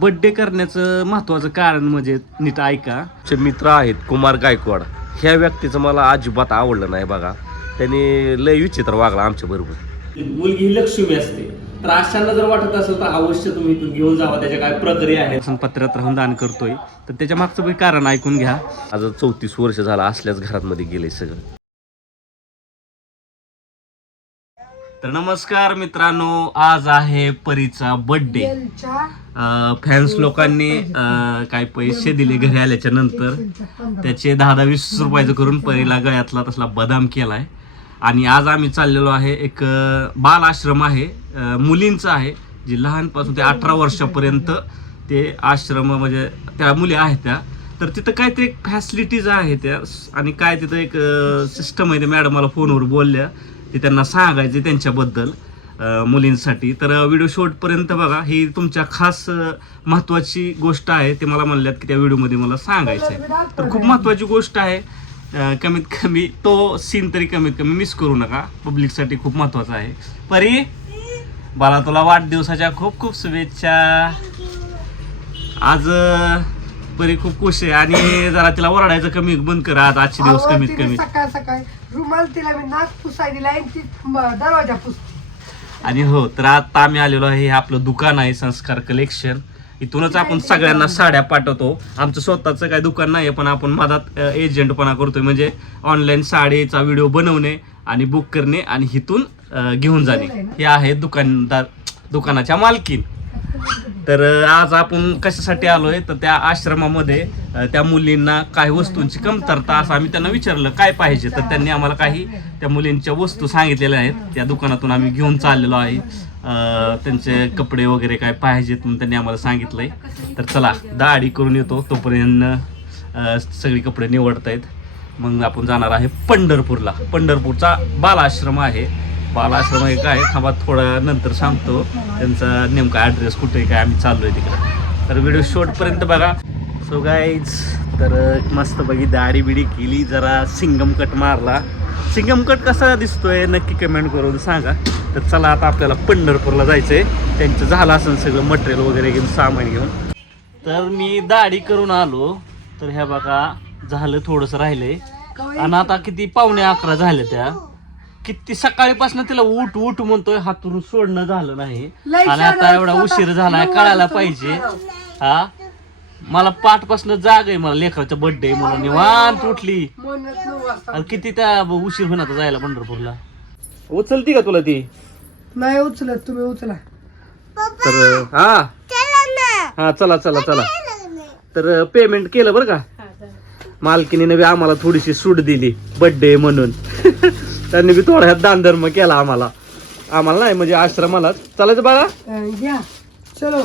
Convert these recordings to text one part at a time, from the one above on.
Birthday करण्याचं महत्वाचं कारण म्हणजे नीट ऐका. आमचे मित्र आहेत कुमार गायकवाड. ह्या व्यक्तीचं मला अजिबात आवडलं नाही बघा. त्यांनी लय विचित्र वागला आमच्या बरोबर. मुलगी ही लक्ष्मी असते. तर अशांना जर वाटत असेल तर अवश्य तुम्ही इथून घेऊन जावा. त्याच्या काय प्रक्रिया आहे. पत्रात राहून दान करतोय. तर त्याच्या मागचं बी कारण ऐकून घ्या. आज चौतीस वर्ष झालं असल्याच घरात गेले सगळं. तर नमस्कार मित्रांनो आज आहे परीचा बर्थडे फॅन्स लोकांनी काय पैसे दिले घरी आल्याच्यानंतर. त्याचे दहा दहा वीस रुपयाचं करून परीला गळ्यातला तसला बदाम केलाय. आणि आज आम्ही चाललेलो आहे एक बाल आश्रम आहे मुलींचा आहे जे लहानपासून ते अठरा वर्षापर्यंत ते आश्रम म्हणजे त्या मुली आहेत त्या. तर तिथं काय एक फॅसिलिटीज आहे त्या. आणि काय तिथं एक सिस्टम आहे ते मॅडम मला फोनवर बोलल्या. ते त्यांना सांगायचे त्यांच्याबद्दल मुलींसाठी. तर व्हिडिओ शॉर्टपर्यंत बघा. ही तुमच्या खास महत्त्वाची गोष्ट आहे ते मला म्हणल्यात की त्या व्हिडिओमध्ये मला सांगायचं आहे तर खूप महत्त्वाची गोष्ट आहे. कमीत कमी तो सीन तरी कमीत कमी मिस करू नका. पब्लिकसाठी खूप महत्त्वाचा आहे. परी बाला तुला वाढदिवसाच्या खूप खूप शुभेच्छा. आज परी खूप खुश आहे. आणि जरा तिला ओरडायचं कमी बंद कर आज आजचे दिवस अहो, कमीत तिने कमी. सकाळ सकाळ रुमाल तिला मी नाक पुसाय दिला आणि ती म- दरवाजा पुस आणि हो तर आता आम्ही आलेलो आहे हे आपलं दुकान आहे संस्कार कलेक्शन. इथूनच आपण सगळ्यांना साड्या पाठवतो. आमचं स्वतःचं काही दुकान नाही पण आपण मधात एजंटपणा करतोय. म्हणजे ऑनलाईन साडीचा व्हिडिओ बनवणे आणि बुक करणे आणि इथून अं, घेऊन जाणे. हे आहे दुकानदार दुकानाच्या मालकीन. तर आज आपण कशासाठी आलोय? तर त्या आश्रमामध्ये त्या मुलींना काही वस्तूंची कमतरता असं आम्ही त्यांना विचारलं काय पाहिजे? तर त्यांनी आम्हाला काही त्या मुलींच्या वस्तू सांगितलेल्या आहेत. त्या दुकानातून आम्ही घेऊन चाललेलो आहे. त्यांचे कपडे वगैरे काय पाहिजेत म्हणून त्यांनी आम्हाला सांगितलंय. तर चला दाढी करून येतो. तोपर्यंत सगळी कपडे निवडतायत. मग आपण जाणार आहे पंढरपूरला. पंढरपूरचा बालाश्रम आहे. बालाश्रम आहे म्हणजे काय थांबा थोडं नंतर सांगतो. त्यांचा नेमका ॲड्रेस कुठे आहे काय आम्ही चाललोय तिकडे. तर व्हिडिओ शॉर्टपर्यंत बघा. सो गाईज तर मस्त बघी दाढी बिडी केली जरा सिंगम कट मारला. सिंगम कट कसा दिसतोय नक्की कमेंट करून सांगा. तर चला आता आपल्याला पंढरपूरला जायचंय. त्यांचं झालं असेल सगळं मटेरियल वगैरे घेऊन सामान घेऊन. तर मी दाढी करून आलो. तर ह्या बघा झालं थोडंसं राहिलंय. आणि आता किती पावणे अकरा झाले त्या. किती सकाळीपासून तिला उठ उठ म्हणतोय हातून सोडणं झालं नाही. लय आणि आता शाळा एवढा स्वतः उशीर झालाय नऊ कळायला वाजता पाहिजे. हा? मला पाठपासून जाग आहे मला लेकराचा बर्थडे म्हणून. निवांत उठली. म्हणत नऊ वाजता आणि किती त्या उशीर होणार जायला पंढरपूरला? उचलती का तुला ती? नाही उचलत तुम्ही उचला. तर हा. हा चला चला चला. तर पेमेंट केलं बरं का? मालकीने बी आम्हाला थोडीशी सूट दिली बर्थडे म्हणून. त्यांनी बी थोडा दान धर्म केला आम्हाला. आम्हाला नाही म्हणजे आश्रमालाच. चालायचं बाळा. घ्या चलो.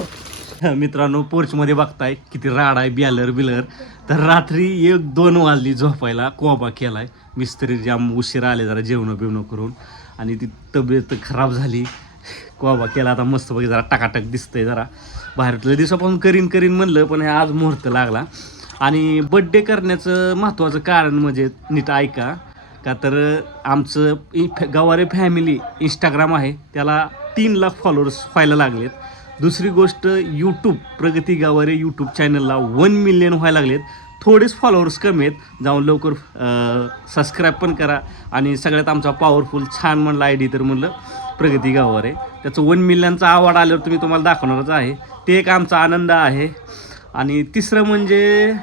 मित्रांनो पोर्च मध्ये बघताय किती राड आहे बियालर बिलर. तर रात्री एक दोन वाजली झोपायला कोबा केलाय. मिस्त्री जाम उशीर आले जरा जेवण बिवणं करून. आणि ती तब्येत खराब झाली. कोबा केला आता मस्त बघी जरा टाकाटक दिसतंय जरा. बाहेरच्या दिवसापासून करीन करीन म्हणलं पण हे आज मुहूर्त लागला. आणि बड्डे करण्याचं महत्त्वाचं कारण म्हणजे नीट ऐका. का तर आमचं इ- फॅ- गवारे फॅमिली इंस्टाग्राम आहे. त्याला तीन लाख फॉलोअर्स व्हायला लागलेत. दुसरी गोष्ट यूट्यूब प्रगती गावारे यूट्यूब चॅनलला वन मिलियन व्हायला लागलेत. थोडेच फॉलोअर्स कमी आहेत. जाऊन लवकर सबस्क्राईब पण करा. आणि सगळ्यात आमचा पॉवरफुल छान म्हणलं आय डी तर म्हणलं प्रगती गावावर आहे त्याचं वन मिलियनचा आवाड आल्यावर तुम्ही तुम्हाला दाखवणारच आहे. ते एक आमचा आनंद आहे. आणि तिसरं म्हणजे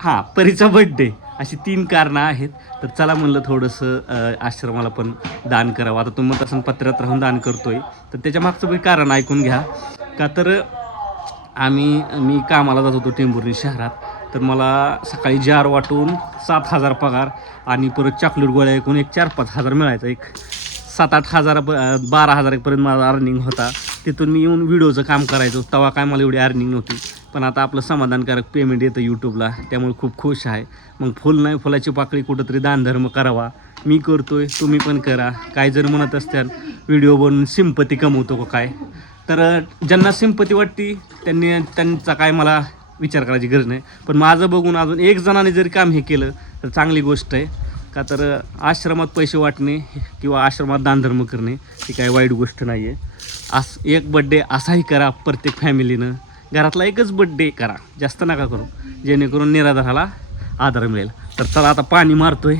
हां परीचा बड्डे अशी तीन कारणं आहेत. तर चला म्हणलं थोडंसं आश्रमाला पण दान करावं. आता तुम्ही तसं पत्रात राहून दान करतोय. तर त्याच्या मागचं काही कारण ऐकून घ्या. का तर आम्ही मी कामाला जात होतो टेंभुर्णी शहरात. तर मला सकाळी जार वाटून सात हजार पगार आणि परत चॉकलेट गोळ्या ऐकून एक चार पाच हजार मिळायचा. एक सात आठ हजार बारा हजारापर्यंत माझा अर्निंग होता. तिथून मी येऊन व्हिडिओचं काम करायचो. तेव्हा काय मला एवढी अर्निंग नव्हती. पण आता आपलं समाधानकारक पेमेंट येतं यूट्यूबला त्यामुळे खूप खुश आहे. मग फुल नाही फुलाची पाकळी कुठंतरी दानधर्म करावा. मी करतो आहे तुम्ही पण करा. काही जण म्हणत असतात व्हिडिओ बनवून सिंपती कमवतो का काय? तर ज्यांना सिंपती वाटती त्यांनी त्यांचा काय मला विचार करायची गरज नाही. पण माझं बघून अजून एक जणाने जरी काम हे केलं तर चांगली गोष्ट आहे. का तर आश्रमात पैसे वाटणे किंवा आश्रमात दानधर्म करणे ही काही वाईट गोष्ट नाही आहे आस एक बड्डे असाही करा प्रत्येक फॅमिलीनं घरातला एकच बड्डे करा. जास्त नका करू. जेणेकरून निराधाराला आधार मिळेल. तर चला आता पाणी मारतोय.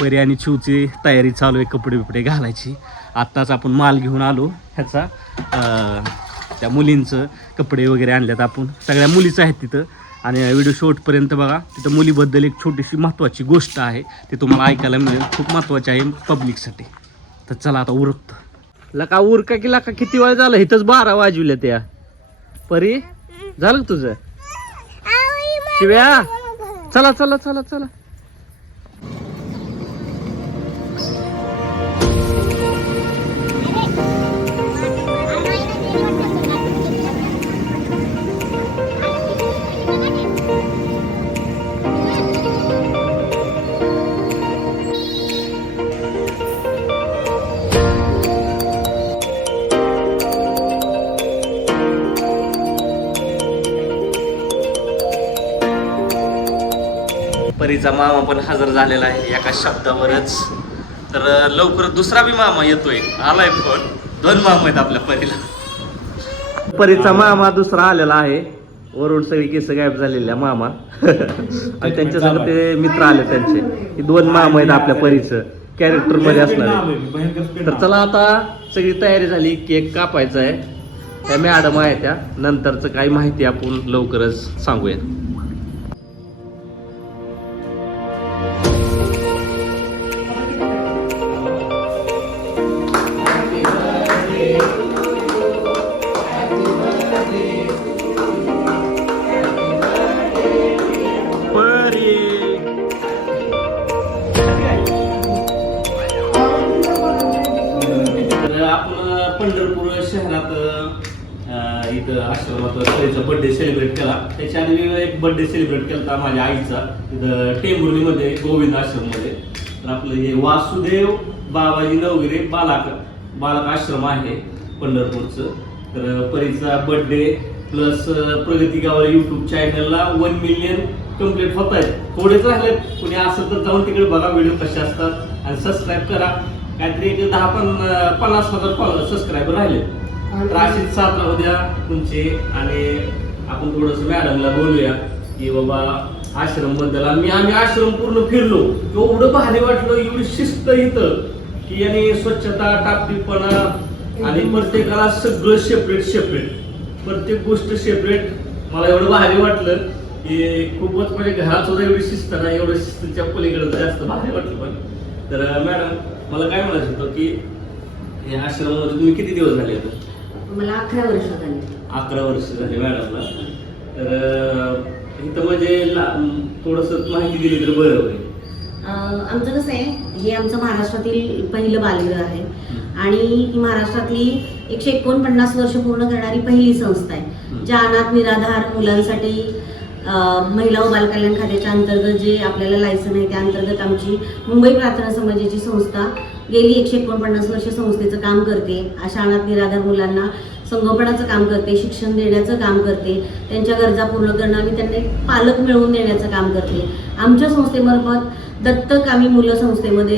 परी आणि चिवची तयारी चालू आहे कपडे बिपडे घालायची. आत्ताच आपण माल घेऊन आलो. ह्याचा त्या मुलींचं कपडे वगैरे आणल्यात आपण. सगळ्या मुलीचं आहेत तिथं. आणि व्हिडिओ शॉर्टपर्यंत बघा. तिथं मुलीबद्दल एक छोटीशी महत्त्वाची गोष्ट आहे. ती तुम्हाला ऐकायला मिळेल. खूप महत्त्वाची आहे पब्लिकसाठी तर चला आता उरकतं. लका उरका की लका किती वेळ झालं? इथंच बारा वाजविल्या त्या परी? झालं तुझं? शिव्या? चला चला चला चला. परीचा मामा पण हजर झालेला आहे एका शब्दावरच. तर लवकर दुसरा बी मामा येतोय. आलाय फोन दोन मामा आहेत आपल्या परीला. परीचा मामा दुसरा आलेला आहे. वरून सगळी केस गायब झालेल्या मामा. आणि त्यांच्यासोबत ते मित्र आले त्यांचे. हे दोन मामा आहेत आपल्या परीचं. कॅरेक्टरमध्ये असणार. तर चला आता सगळी तयारी झाली केक कापायचा आहे. त्या मॅडम आहे त्या. नंतरचं काही माहिती आपण लवकरच सांगूया पंढरपूर शहरात इथं आश्रमात परीचा बर्थडे सेलिब्रेट केला. त्याच्या आधी मी एक बर्थडे सेलिब्रेट केला होता माझ्या आईचा. तिथं टेंभुर्लीमध्ये गोविंद आश्रममध्ये. तर आपलं हे वासुदेव बाबाजी नवगिरे बालक बालक आश्रम आहे पंढरपूरचं. तर परीचा बर्थडे प्लस प्रगती गावाला युट्यूब चॅनलला वन मिलियन कंप्लीट होत आहेत थोडेच राहिलेत. कुणी असं तर जाऊन तिकडे बघा व्हिडिओ कसे असतात. आणि सबस्क्राईब करा. काहीतरी एक दहा पण पन्नास हजार सबस्क्रायबर राहिले. तर अशीच साथ राहू द्या तुमचे आणि आपण थोडस मॅडमला बोलूया की बाबा आश्रमबद्दल. आम्ही आम्ही आश्रम पूर्ण फिरलो. एवढं भारी वाटलं एवढी शिस्त इथं की याने स्वच्छता टापटीपणा आणि प्रत्येकाला सगळं सेपरेट सेपरेट प्रत्येक गोष्ट सेपरेट मला एवढं भारी वाटलं की खूपच म्हणजे घरात सुद्धा एवढी शिस्त नाही एवढं शिस्तीच्या पलीकडे जास्त भारी वाटलं पण. तर मॅडम मला काय म्हणायचं होतं की या आश्रमामध्ये तुम्ही किती दिवस झाले आता? मला अकरा वर्ष झाली. अकरा वर्ष झाले मॅडमला. तर इथं म्हणजे थोडस माहिती दिली तर बरं होईल. आमचं कसं आहे हे आमचं महाराष्ट्रातील पहिलं बालगृह आहे. आणि ही महाराष्ट्रातली एकशे एकोणपन्नास वर्ष पूर्ण करणारी पहिली संस्था आहे. ज्या अनाथ निराधार मुलांसाठी महिला व बालकल्याण खात्याच्या अंतर्गत जे आपल्याला लायसन आहे त्या अंतर्गत आमची मुंबई प्रार्थना समाजाची संस्था गेली एकशे एकोणपन्नास वर्ष संस्थेचं काम करते. अशा अनाथ निराधार मुलांना संगोपनाचं काम करते शिक्षण देण्याचं काम करते. त्यांच्या गरजा पूर्ण करणं आणि त्यांना एक पालक मिळवून देण्याचं काम करते. आमच्या संस्थेमार्फत दत्तक आम्ही मुलं संस्थेमध्ये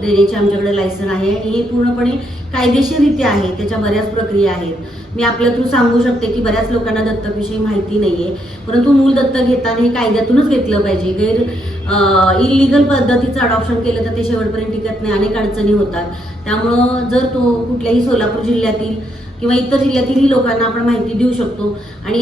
देण्याचे आमच्याकडे लायसन आहे आणि हे पूर्णपणे कायदेशीररित्या आहे. त्याच्या बऱ्याच प्रक्रिया आहेत. मी आपल्या थ्रू सांगू शकते की बऱ्याच लोकांना दत्तकविषयी माहिती नाही आहे परंतु मूल दत्तक घेताना हे कायद्यातूनच घेतलं पाहिजे. गैर इलिगल पद्धतीचं अडॉप्शन केलं तर ते शेवटपर्यंत टिकत नाही. अनेक अडचणी होतात. त्यामुळं जर तो कुठल्याही सोलापूर जिल्ह्यातील किंवा इतर जिल्ह्यातीलही लोकांना आपण माहिती देऊ शकतो. आणि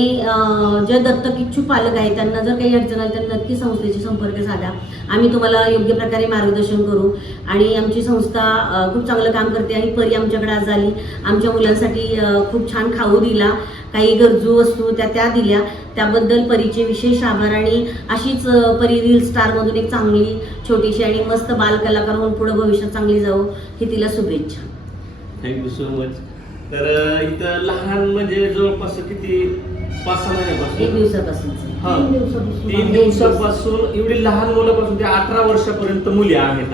जे दत्तक इच्छुक पालक आहेत त्यांना जर काही अडचण आली तर नक्की संस्थेशी संपर्क साधा. आम्ही तुम्हाला योग्य प्रकारे मार्गदर्शन करू. आणि आमची संस्था खूप चांगलं काम करते आणि परी आमच्याकडे आज आली. आमच्या मुलांसाठी खूप छान खाऊ दिला. काही गरजू वस्तू त्या त्या दिल्या. त्याबद्दल परीचे विशेष आभार आणि अशीच परी रील स्टारमधून एक चांगली छोटीशी आणि मस्त बालकलाकार होऊन पुढे भविष्यात चांगली जाऊ ही तिला शुभेच्छा. थँक्यू सो मच तर इथं लहान म्हणजे जवळपास किती? पाच सहा महिन्यापासून. दिवसापासून. हा. तीन दिवसापासून. एवढी लहान मुलापासून ते अठरा वर्षापर्यंत मुली आहेत.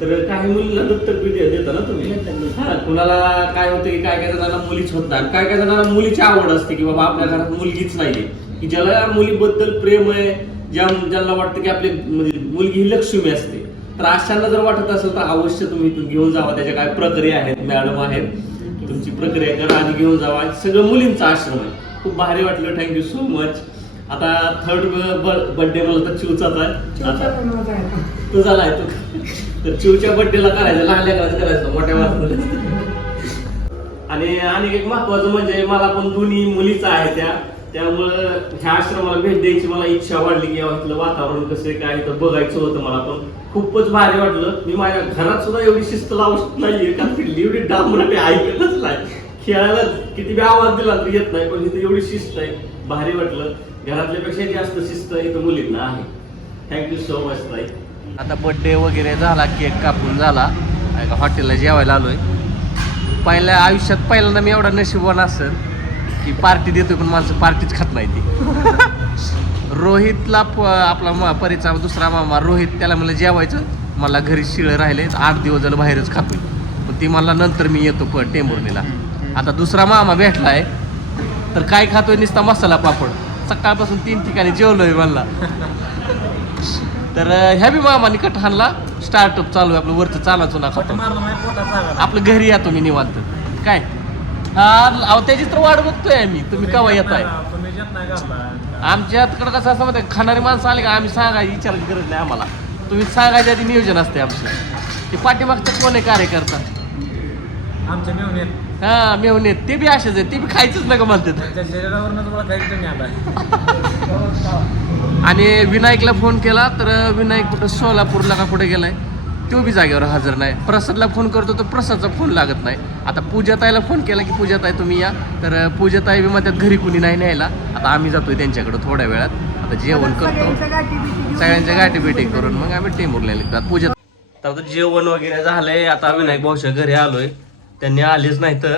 तर काही मुलीला दत्तक बी दे- देता ना तुम्ही? दत्तक देतो. हा कुणाला काय होतं की काय काय जणांना मुलीच होत नाही. काय काय जणांना मुलीची आवड असते की बाबा आपल्या घरात मुलगीच नाहीये. की ज्याला मुलीबद्दल प्रेम आहे ज्या ज्यांना वाटतं की आपली म्हणजे मुलगी ही लक्ष्मी असते. तर अशांना जर वाटत असेल तर अवश्य तुम्ही इथून घेऊन जावा. त्याच्या काय प्रक्रिया आहेत मॅडम आहेत. तुमची प्रक्रिया करा आणि घेऊन जावा. सगळं मुलींचा आश्रम आहे. खूप भारी वाटलं. थँक्यू सो मच आता थर्ड बर्थडे मला तर चिवचाच आहे. आता पण माझा आहे. तू झालाय तू. तर चिवच्या बर्थडेला करायचं लहान लेकराचं करायचं मोठ्या माणसाला आणि आणि एक महत्वाचं म्हणजे मला पण दोन्ही मुलीच आहे त्या. त्यामुळं ह्या आश्रमाला भेट द्यायची मला इच्छा वाढली की इथलं वातावरण कसं आहे काय तर बघायचं होतं मला. पण खूपच भारी वाटलं. मी माझ्या घरात सुद्धा एवढी शिस्त लावत नाहीये. का फिरली एवढी डांबर मी ऐकतच नाही. खेळायला किती बी आवाज दिला तरी येत नाही पण इथं एवढी शिस्त आहे. भारी वाटलं. घरातल्यापेक्षा जास्त शिस्त इथं मुलींना आहे. थँक्यू सो मच ताई. आता बर्थडे वगैरे झाला केक कापून झाला. एका हॉटेलला जेवायला आलोय. पहिल्या आयुष्यात पहिल्यांदा मी एवढा नशीबवान असेल. की पार्टी देतो पण माणसं पार्टीच खात नाही ती. रोहितला प- आपला मा- परीचा दुसरा मामा रोहित त्याला मला जेवायचं. मला घरी शिळं राहिले आठ दिवस झालं बाहेरच खातोय. पण ती मला नंतर मी येतो प टेंभुर्णीला. आता दुसरा मामा भेटलाय तर काय खातोय? नुसता मसाला पापड. सकाळपासून तीन ठिकाणी जेवलोय मला तर ह्या बी मामाने कटहानला स्टार्टअप चालू आहे आपलं वरचं चालायचो ना खातो. आपलं घरी या तुम्ही निवांत. काय? हा त्याची तर वाट बघतोय आम्ही तुम्ही केव्हा येताय? आमच्याकडे कसं असं माहिती खाणारी माणसं आली का आम्ही सांगायची विचारायची गरज नाही आम्हाला. तुम्ही सांगायच्या आधी नियोजन असते आमचं. ते पाठीमागचं कोण आहे कार्यकर्ता? आमच्या मेहून हा मेहून येत ते बी असेच आहे ते बी खायचंच नका आला आणि विनायकला फोन केला तर विनायक कुठं सोलापूरला का कुठे गेलाय? तो बी जागेवर हजर नाही. प्रसादला फोन करतो तर प्रसादचा फोन लागत नाही. आता पूजाताईला फोन केला की पूजाताई तुम्ही या. तर पूजाताई बी म्हणतात घरी कुणी नाही न्यायला. आता आम्ही जातोय त्यांच्याकडे थोड्या वेळात. आता जेवण करतो. सगळ्यांच्या गाठी भेटी करून मग आम्ही टेंबूरला निघतात पूजा तर आता जेवण वगैरे झालंय. आता विनायक भाऊच्या घरी आलोय. त्यांनी आलेच नाही तर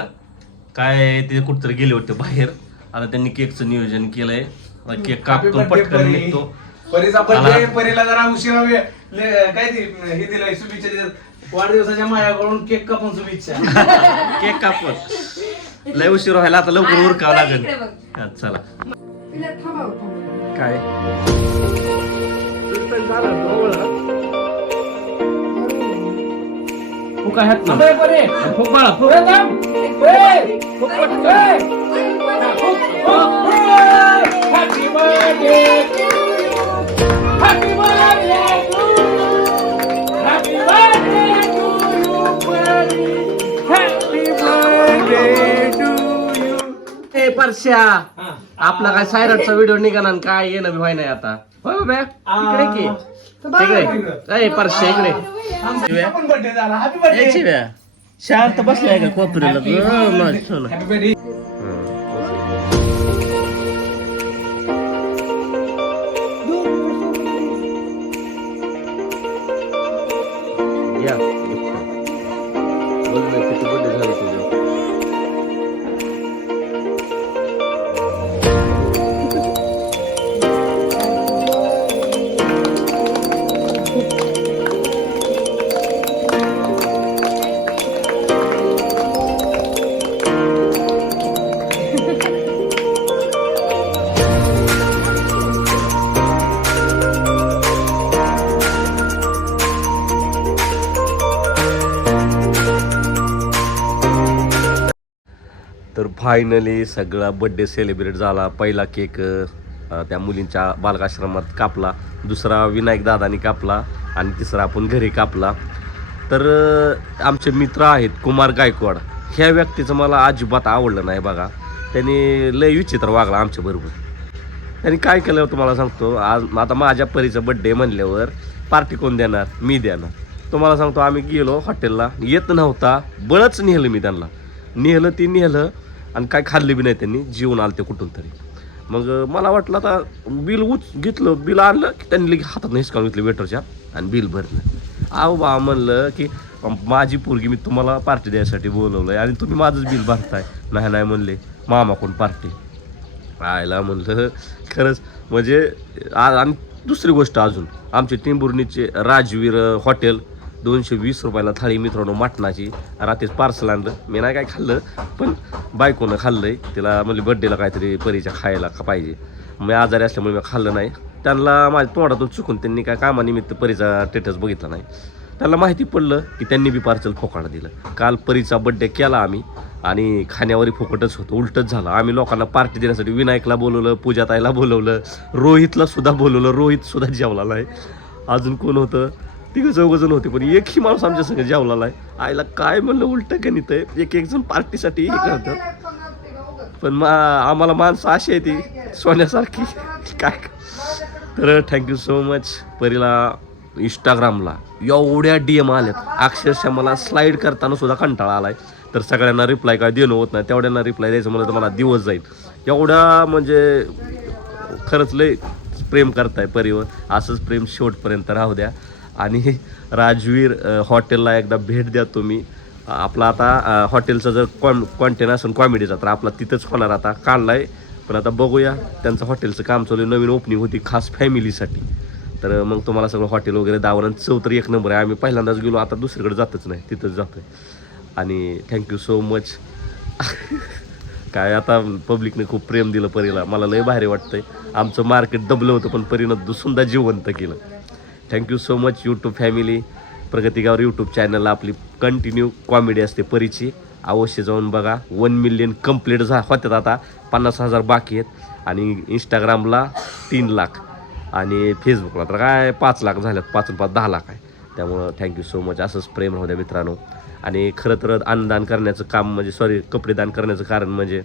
काय ते कुठतरी गेले होते बाहेर. आता त्यांनी केकचं नियोजन केलंय. आता केक कापतो पटकन निघतो. परीला जरा उशिरा ले- काय ती हे दिलंय शुभेच्छा दिल्यात. वाढदिवसाच्या माझ्याकडून केक कापून शुभेच्छा. केक कापत लय उशीर व्हायला आता लवकर उरकावं लागेल. हा, चला. तिला थांबव थांबव. काय? फुका हात ना. फुक बाळा, फुक. ए परश्या आपला काय सायरटचा व्हिडिओ निघाला आणि काय येणं व्हाय नाही आता. होय बाबा इकडे की. इकडे ए परश्या. शांत बसलाय का कोपऱ्याला. फायनली सगळा बड्डे सेलिब्रेट झाला. पहिला केक त्या मुलींच्या बालकाश्रमात कापला. दुसरा विनायक दादानी कापला आणि तिसरा आपण घरी कापला. तर आमचे मित्र आहेत कुमार गायकवाड. ह्या व्यक्तीचं मला अजिबात आवडलं नाही बघा. त्यांनी लय विचित्र वागला आमच्याबरोबर त्यांनी काय केलं तुम्हाला सांगतो आज आता माझ्या परीचा बड्डे म्हणल्यावर पार्टी कोण देणार? मी देणार. तुम्हाला सांगतो आम्ही गेलो हॉटेलला येत नव्हता. बळच नेलं मी त्यांना. नेलं ती नेलं आणि काय खाल्ले बी नाही त्यांनी जेवण आलं ते कुठून तरी. मग मला वाटलं आता बिल उच घेतलं बिल आणलं की त्यांनी लगेच हातात हिसकावून घेतलं वेटरच्या आणि बिल भरलं. आहो बा म्हणलं की माझी पोरगी मी तुम्हाला पार्टी द्यायसाठी बोलवलं आहे आणि तुम्ही माझंच बिल भरताय. नाही नाही म्हणले मामा कोण पार्टी आयला म्हणलं खरंच म्हणजे आ- आणि दुसरी गोष्ट अजून आमचे टिंबुर्णीचे राजवीर हॉटेल दोनशे वीस रुपयाला थाळी मित्रांनो मटणाची. रात्रीच पार्सल आणलं. मी नाही काय खाल्लं पण बायकोनं खाल्लं आहे तिला म्हणजे बड्डेला काहीतरी परीच्या खायला का पाहिजे. मी आजारी असल्यामुळे मी खाल्लं नाही. त्यांना माझ्या तोंडातून चुकून त्यांनी काय कामानिमित्त परीचा स्टेटस बघितला नाही. त्यांना माहिती पडलं की त्यांनी बी पार्सल फोकाणं दिलं. काल परीचा बड्डे केला आम्ही आणि खाण्यावरही फुकटच होतं उलटच झालं. आम्ही लोकांना पार्टी देण्यासाठी विनायकला बोलवलं पूजाताईला बोलवलं रोहितला सुद्धा बोलवलं. रोहित सुद्धा जेवला नाही. अजून कोण होतं? तिघं चौघजण होते पण एकही माणूस आमच्या संग जेवला आहे आईला काय म्हणलं उलटं गणित आहे. एक एक जण पार्टीसाठी हे करतात. पण मा आम्हाला माणसं अशी आहे ती सोन्यासारखी. काय? तर थँक्यू सो मच परीला इंस्टाग्रामला एवढ्या डी एम आल्यात. अक्षरशः मला स्लाईड करताना सुद्धा कंटाळा आलाय. तर सगळ्यांना रिप्लाय काय देणं होत नाही. तेवढ्यांना रिप्लाय द्यायचं म्हणलं तर मला दिवस जाईल. एवढा म्हणजे खरंच लय प्रेम करताय परीवर. असंच प्रेम शेवटपर्यंत राहू द्या. आणि राजवीर हॉटेलला एकदा भेट द्या तुम्ही. आपला आता हॉटेलचं जर कॉम कॉन्टेन असेल कॉमेडीचा तर आपला तिथंच होणार आता. काढला आहे पण आता बघूया. त्यांचं हॉटेलचं काम चालू आहे. नवीन ओपनिंग होती खास फॅमिलीसाठी तर मग तुम्हाला सगळं हॉटेल वगैरे दावरण चव तर एक नंबर आहे. आम्ही पहिल्यांदाच गेलो. आता दुसरीकडे जातच नाही. तिथंच जातोय. आणि थँक्यू सो मच काय आता पब्लिकने खूप प्रेम दिलं परीला. मला लय भारी वाटतंय. आमचं मार्केट दबलं होतं पण परीनं दुसुंदा जिवंत केलं. Thank you so much YouTube family प्रगतीगावर YouTube चॅनलला आपली कंटिन्यू कॉमेडी असते परीची अवश्य जाऊन बघा. वन मिलियन कंप्लीट झा होत्यात आता. पन्नास हजार बाकी आहेत. आणि इंस्टाग्रामला तीन लाख. आणि फेसबुकला तर काय पाच लाख झाल्यात. पाच पाच दहा लाख आहे. त्यामुळं थँक्यू सो मच असंच प्रेम राहू द्या मित्रांनो. आणि खरं तर अन्नदान करण्याचं काम म्हणजे सॉरी कपडे दान करण्याचं कारण म्हणजे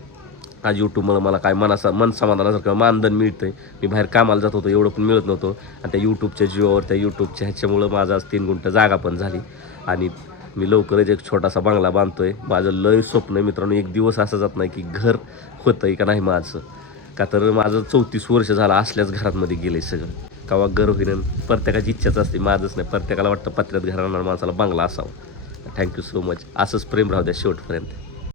आज यूट्यूबमुळे मला काय मनासा मन समाधानासारखं मानधन मिळतं आहे मी बाहेर कामाला जात होतो एवढं पण मिळत नव्हतं. आणि त्या यूट्यूबच्या जीवावर त्या यूट्यूबच्या ह्याच्यामुळं माझं आज तीन गुंठ जागा पण झाली. आणि मी लवकरच एक छोटासा बंगला आहे माझं लय स्वप्न आहे मित्रांनो एक दिवस असं जात नाही की घर होतं आहे का नाही माझं. का तर माझं चौतीस वर्ष झालं असल्याच घरांमध्ये गेले सगळं. कवा घर होईन प्रत्येकाची इच्छाच असते माझंच नाही. प्रत्येकाला वाटतं पत्र्यात घर राहणार माणसाला बंगला असावं. थँक्यू सो मच असंच प्रेम राहू द्या शेवटपर्यंत.